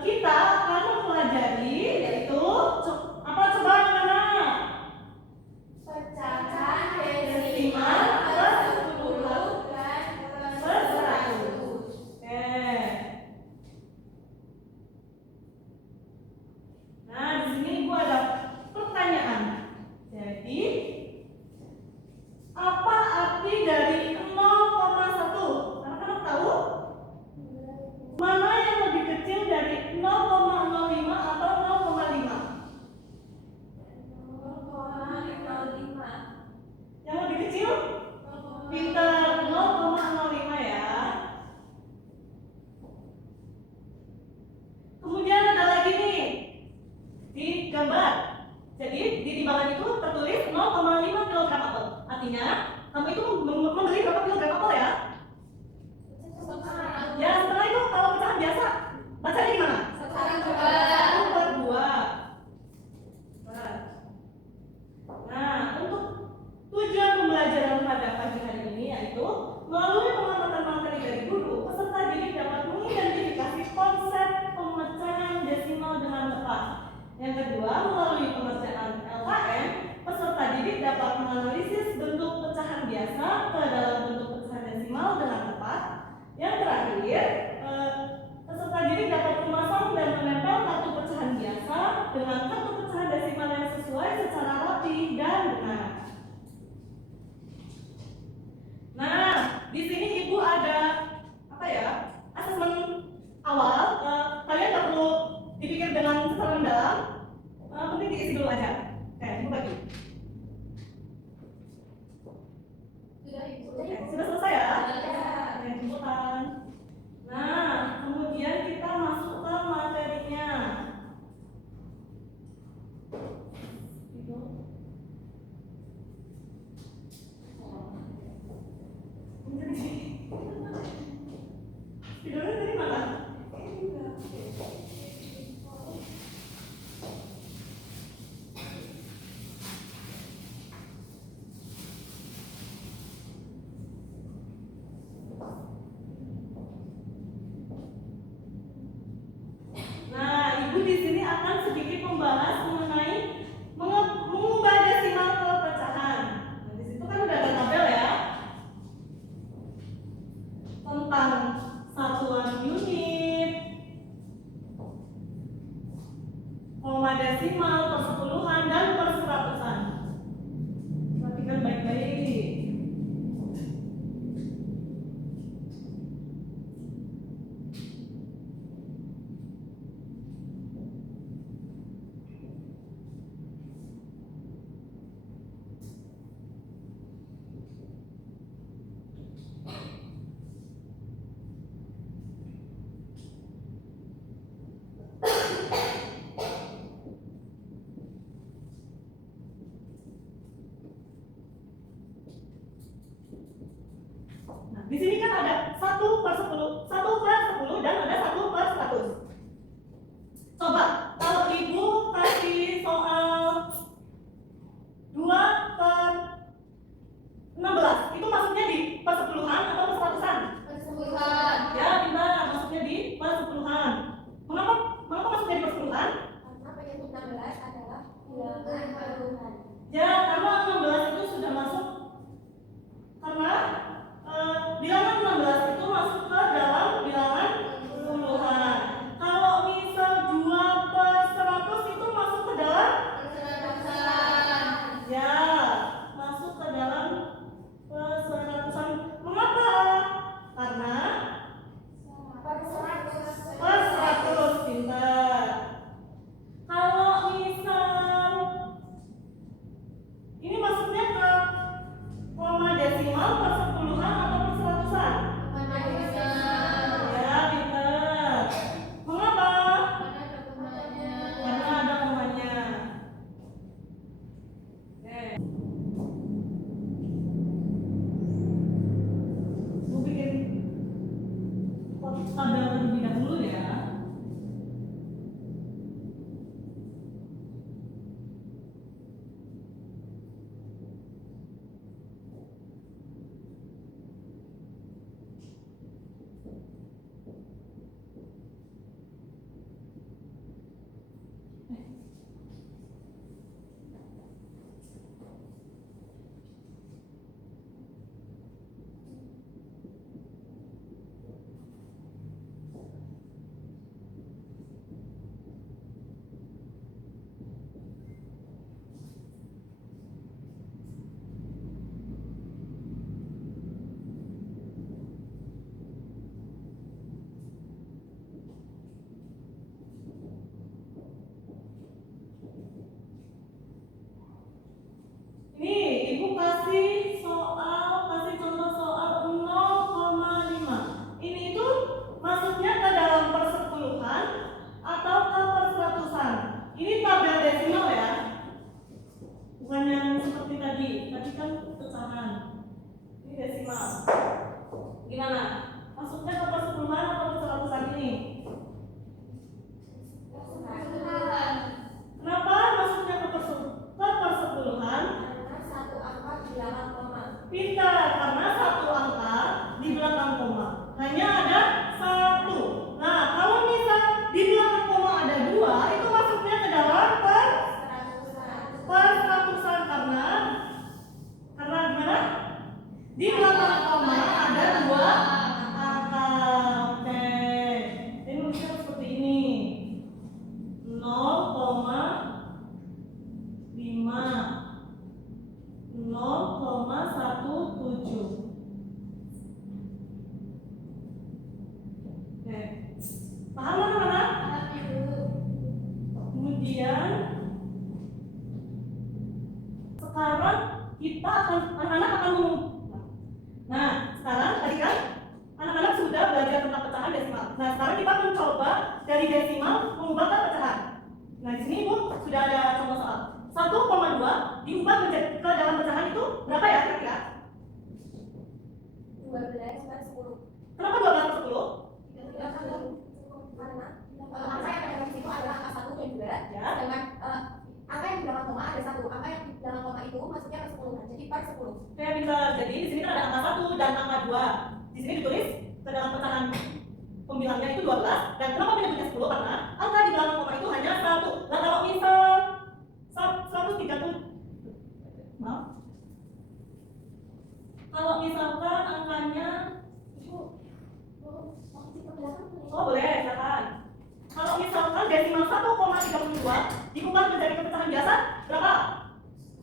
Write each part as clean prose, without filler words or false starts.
kita akan mempelajari yaitu apa coba namanya? Pecahan desimal per 10 dan per 100. Nah, di sini Ibu ada pertanyaan. Jadi, apa arti dari 0,1? Anak-anak tahu? Mana yang lebih kecil dari 0,05 atau 0,5? 0,05. Yang lebih kecil? Pintar, 0,05 ya. Kemudian ada lagi nih di gambar. Jadi di timbangan itu tertulis 0,5 kg apel. Artinya kamu itu membeli berapa kilogram apel ya? Ya setelah itu kalau pecahan biasa bacanya gimana? 1/2. Nah, untuk tujuan pembelajaran pada pagi hari ini yaitu melalui pengamatan materi dari guru, peserta didik dapat mengidentifikasi konsep pemecahan desimal dengan tepat. Yang kedua, melalui pengerjaan LKM, peserta didik dapat menganalisis bentuk pecahan biasa ke dalam bentuk pecahan desimal dengan tepat. Yang terakhir, peserta didik dapat memasang dan menempel kartu pecahan biasa dengan kartu pecahan desimal yang sesuai secara rapi dan benar. Nah, di sini Ibu ada apa ya? Asesmen awal. Kalian nggak perlu dipikir dengan secara mendalam. Penting diisi dulu aja. Ibu bagi. Sudah selesai ya? Jemputan. Nah, kemudian kita masuk ke materinya. Tidurnya dari mana? Nah, Ibu di sini akan sedikit membahas mengenai mengubah desimal ke pecahan. Nah, di situ kan udah ada tabel ya tentang satuan unit, koma desimal, persepuluhan, dan perseratusan. Perhatikan baik-baik. Nah, di sini kan ada 1/10, 1/10 dan ada 1/100. Coba kalau Ibu kasih soal 2/16, itu maksudnya di persepuluhan atau perseratusan? Persepuluhan. Ya, benar, maksudnya di persepuluhan. Mengapa maksudnya di persepuluhan? Karena penyebut 16 adalah bilangan puluhan. Ya, karena 16 itu sudah masuk karena bilangan 16 itu masuk ke dalam bilangan puluhan. Kalau misal 2/10 Ini ibu kasih contoh soal 0,5. Ini itu masuknya ke dalam persepuluhan atau ke perseratusan. Ini tabel desimal ya, bukan yang seperti tadi. Tadi kan pecahan. Ini desimal. Gimana? Masuknya ke persepuluhan atau perseratusan ini? Kenapa masuknya ke persepuluhan? Satu angka di belakang koma. Pintar, karena satu angka di belakang koma hanya ada satu. Nah, kalau misal di belakang koma ada dua, itu masuknya ke dalam perseratusan karena gimana? Di belakang koma ada dua angka. Oke, ini nulisnya seperti ini. 0,5 0,17. Oke. Paham anak-anak? Kemudian sekarang kita anak-anak akan Nah, sekarang tadi kan anak-anak sudah belajar tentang pecahan desimal. Nah, sekarang kita mencoba dari desimal mengubah ke pecahan. Nah, di sini Ibu sudah ada contoh soal 1,2 diubah menjadi ke dalam pecahan itu berapa ya kira-kira? 12/10. Kenapa 12/10? Karena angka yang ada di situ adalah angka 1 dan 2. Ya. Sedangkan angka yang di belakang koma ada 1. Angka yang di belakang koma itu masuknya ke 10. Jadi per 10. Oke, bisa. Jadi di sini kan ada angka 1 dan angka 2. Di sini ditulis ke dalam pecahan pembilangnya itu 12. Dan kenapa menyebutnya 10? Karena angka di belakang koma itu hanya 1. Nah, kalau misal 130, maaf. Kalau misalkan angkanya oh boleh, silakan. Kalau misalkan desimal 1,32 diubah menjadi kepecahan biasa berapa?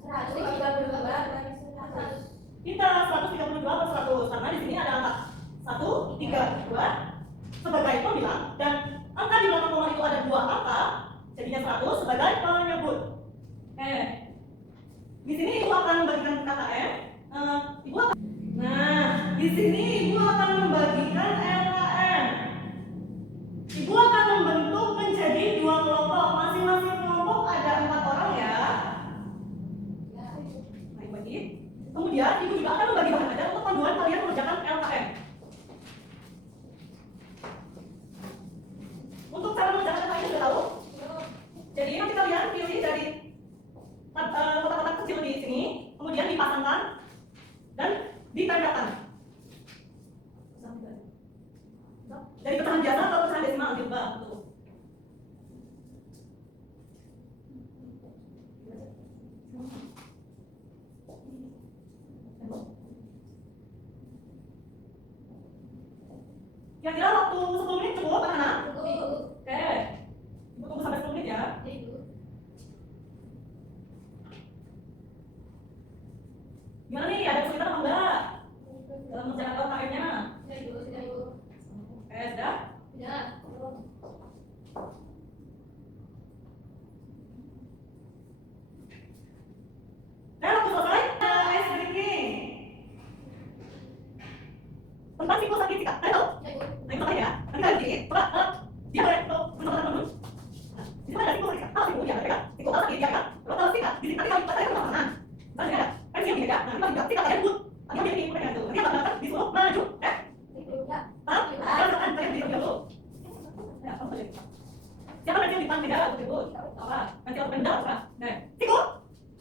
132. Kita 132/100 karena di sini ada angka 132 sebagai pembilang dan angka di belakang koma itu ada dua angka, jadinya 100 sebagai penyebut. Di sini ibu akan membagikan KKM. Nah, di sini ibu akan membagikan LKM. Ibu akan membentuk menjadi dua kelompok. Masing-masing kelompok ada 4 orang ya. Baik, bagi. Kemudian ibu juga akan membagi bahan ajar untuk panduan kalian mengerjakan LKM. Untuk cara mengerjakan LKM sudah tahu? Jadi nanti kalian pilih dari kotak-kotak kecil di sini, kemudian dipasangkan dan ditandakan. Dari pecahan biasa atau pecahan desimal diubah. Tuh. Kira-kira waktu 10 menit cukup anak-anak? Oke. Ibu tunggu sampai 10 menit ya. Gimana nih, ada kesulitan apa enggak dalam mengerjakan LKM-nya? Sudah? Waktu selesai, ice breaking. Tentang siklus sakit kita, kalian tahu? Nah, itu ya. Nanti kalian bikin, coba, dia boleh, teman-teman. Di sana ada siklus sakit, kalau siklus dia ada kan? Siklus sakit dia kan? Kalau siklus di sini nanti kalian baca sama pasangan. Nanti ada, kan siap dia kan? Nah, kita juga kalian pun, dia bikin mereka itu. Nanti akan disuruh maju, Hah? Kalian kalian bikin dulu. Ya, apa boleh? Siapa nanti yang di depan beda betul? Apa? Nanti aku benda apa? Nah, siklus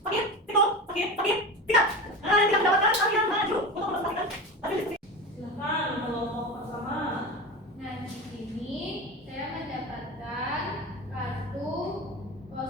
sakit, tidak. Nah, yang tidak mendapatkan kalian maju untuk melakukan. Silakan kelompok pertama. Nah, di sini saya mendapatkan kartu 0,5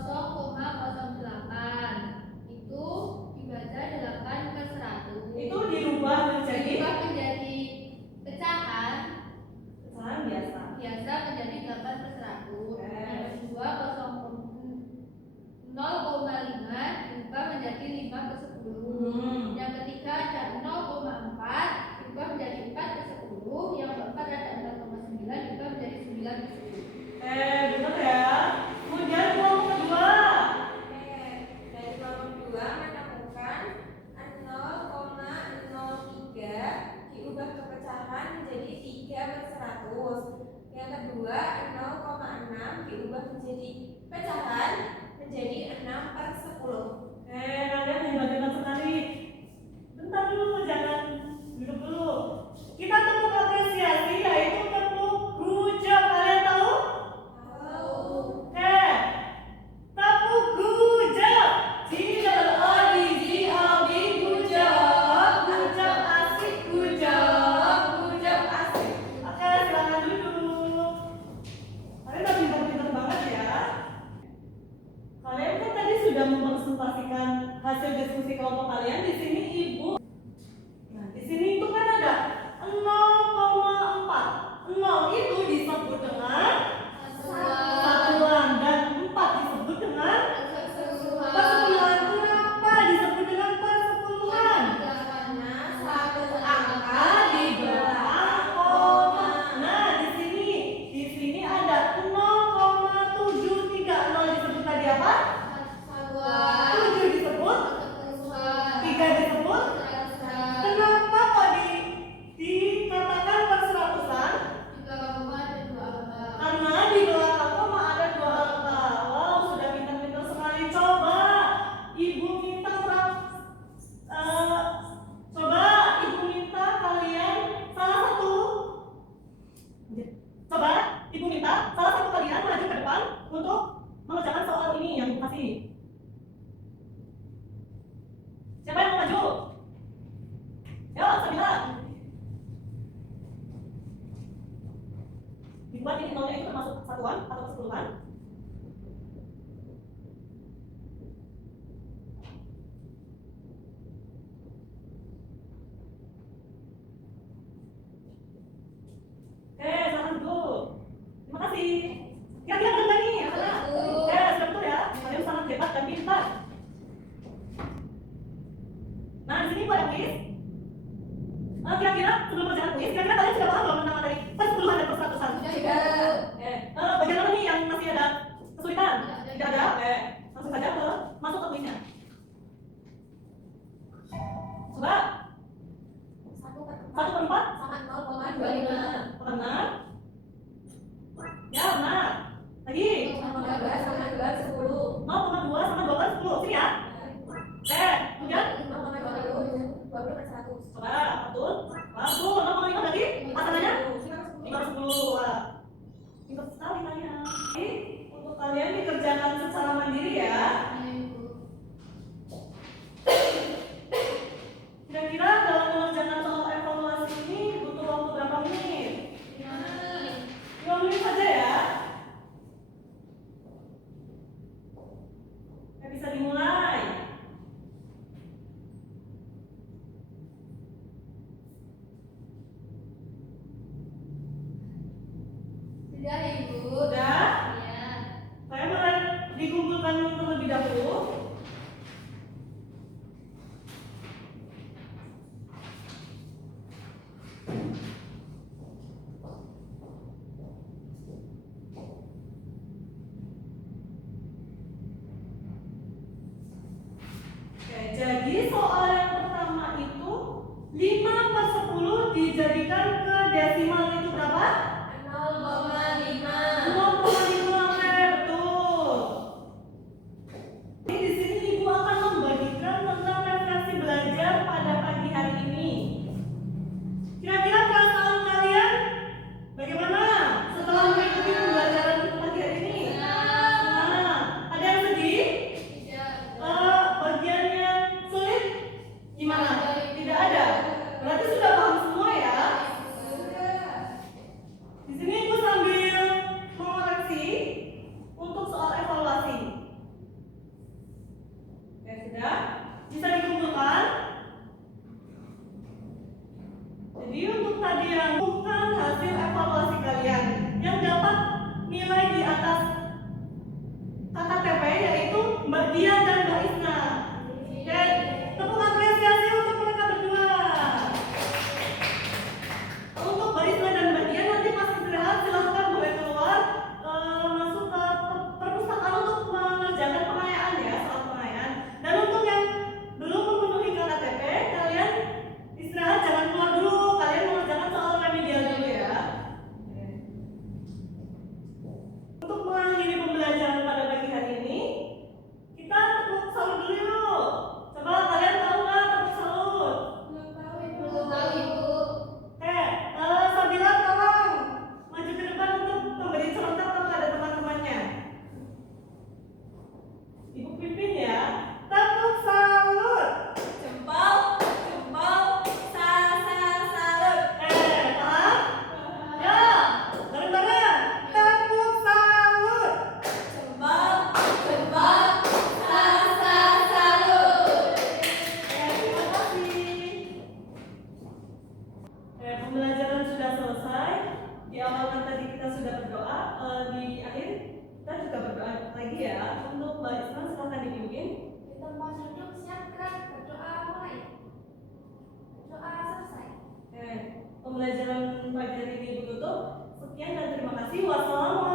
dirubah menjadi pecahan menjadi 6/10. Kalian hebat-hebat sekali. Bentar dulu, jangan duduk dulu. Kita tepuk apresiasi, yaitu tepuk good job. Kalian tahu? Tepuk good job. G-O-D-G-O-B, good job. Good job asik, good job. Good job asik. Oke, silakan duduk. Kalian udah pintar-pintar banget ya. Kalian kan tadi sudah mempresentasikan hasil diskusi kelompok kalian. Di sini ibu. Nah, di sini itu kan ada 0,4. 0 itu disebut dengan satuan dan 4 disebut dengan persepuluhan. Kenapa disebut dengan persepuluhan? Karena satu Angka di belakang koma. Nah, di sini ada 0,73. 0 disebut tadi apa? 7 disebut, 3 disebut. Kenapa kok dikatakan perseratusan? Karena di belakang koma ada 2 angka. Wow, sudah pintar-pintar sekali. Coba ibu minta kalian salah satu. Coba ibu minta salah satu kalian maju ke depan untuk mengerjakan soal ini yang ibu kasih. Siapa yang mau maju? Ya, Sabila. Dibuat ini nolnya itu termasuk satuan atau persepuluhan? Silakan duduk. Terima kasih. Kira-kira benar nih, sudah betul ya. Kalian sangat hebat dan pintar. Nah, di sini gua ada kuis. Kira-kira sebelum berjalan kuis, kira-kira kalian sudah paham belum tentang materi persepuluhan dan perseratusan? Bagian apa nih yang masih ada kesulitan? Tidak ada? Langsung saja masuk ke kuisnya. Coba 1/4 sama 0,25. benar. Ya, benar. Lagi 0,2 sama 2/10. 0,2 sama 2/10. Sini ya. Kemudian 20/100. coba betul. Betul. 0,5 berarti pasangannya 5/10. Wah, pintar sekali kalian. Untuk kalian dikerjakan secara mandiri ya. Kira-kira dalam mengerjakan soal evaluasi ini butuh waktu berapa menit? 5 menit saja ya. lagi ya. Untuk Mbak Isma silahkan dipimpin. Di tempat duduk siapkan, berdoa mulai. Doa selesai. Pembelajaran pagi hari ini ditutup. Sekian dan terima kasih. Wassalamualaikum